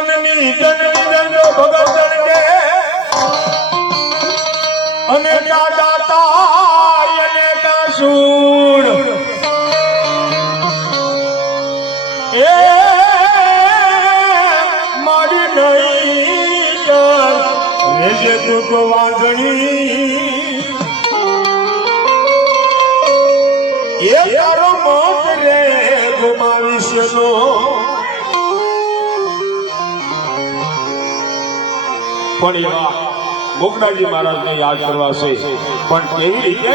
જનની જનની જનો ભગત કે અને દાતા અને દાસુડ એ મારી નહીં કર રેજે તું તો વાંધણી એ તારો મોત રે ગુમાવીશનો પણ એવા મુકદાજી મહારાજને યાદ કરવા છે પણ કેવી રીતે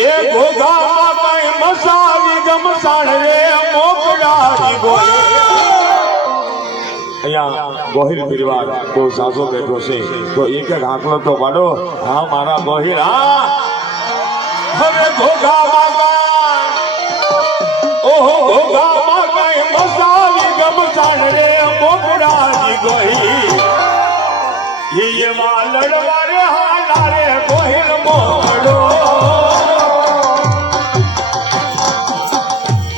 એ ઘોઘામાં કઈ મસાવી ગમસાણ રે મોકડાજી ગોહિલ અહીંયા ગોહિલ પરિવાર બહુ સાસો બેઠો છે તો એક એક આંકડો તો પાડો હા મારા ગોહિલ હા હવે ઘોઘામાં ઓહો ઘોઘામાં કઈ મસાવી ગમસાણ રે મોકડાજી ગોહિલ ये लड़वारे हालारे कोहिल मोड़ो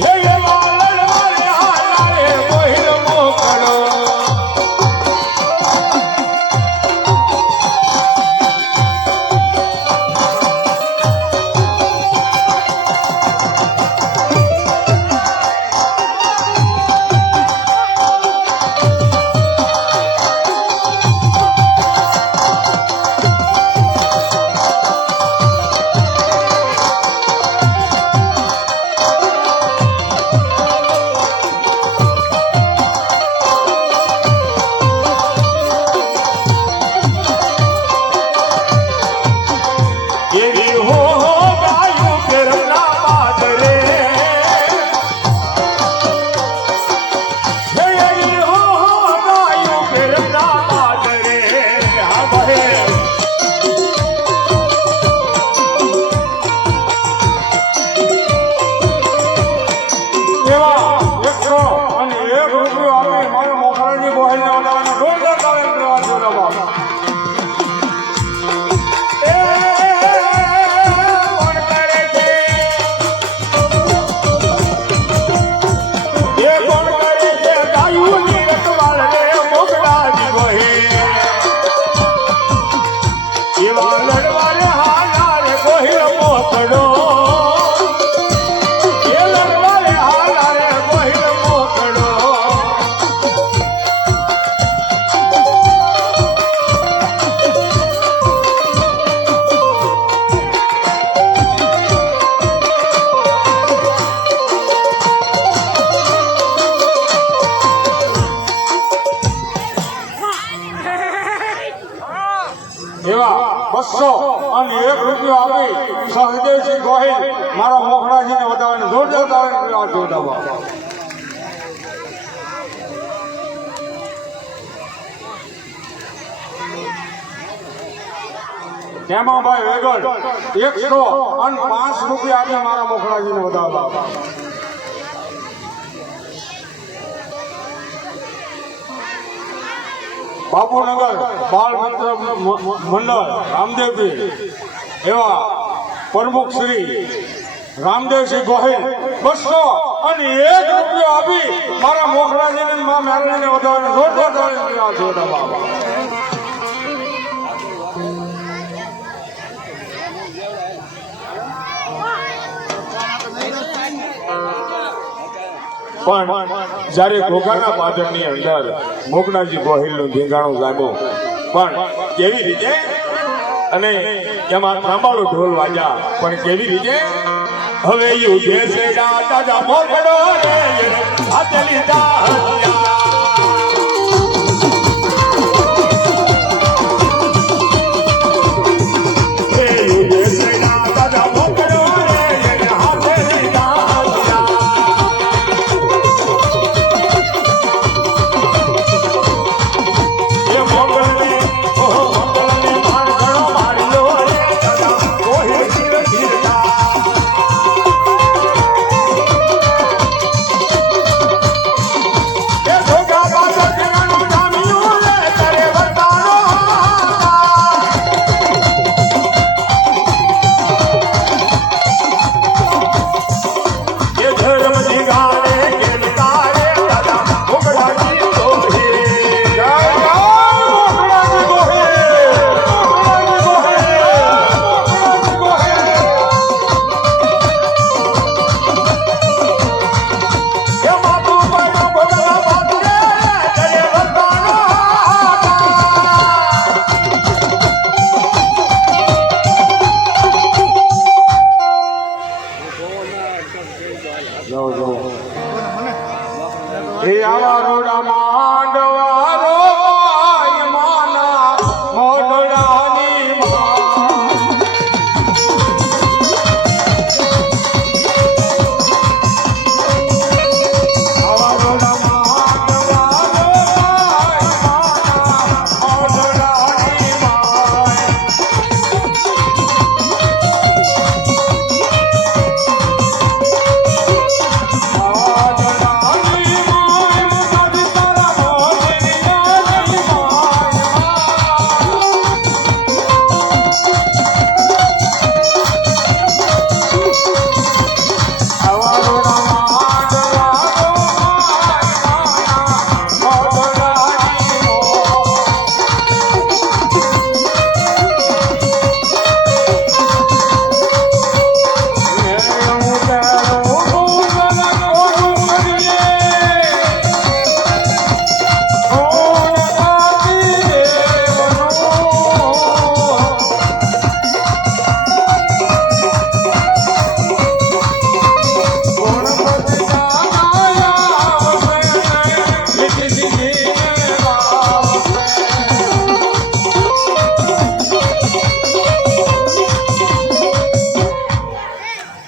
ये लड़वारे हालारे कोहिल मोड़ो સહદેવસિંહ ગોહિલ મારા મોખડાજીને વધાવીને જોરદાર જોડાવા હેમાભાઈ વેગડ 105 રૂપિયા આપી મારા મોખડાજીને વધાવવા બાપુનગર બાળ મિત્ર મંડળ રામદેવજી એવા પ્રમુખ શ્રી રામદેવસિંહ ગોહિલ 201 રૂપિયા આપી મારા મોખડાજીને મા મેળવીને વધાવીને જોરદાર પણ જયારે ઘોઘાના પાટણની અંદર મોકનાજી ગોહિલનું ધીંગાણું જામ્યું પણ કેવી રીતે અને એમાં ત્રાંબાળો ઢોલ વાગ્યા પણ કેવી રીતે હવે યુધે છે દાદા મોકડો રે હાથે લીધા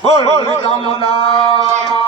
બોલ ચામુંડા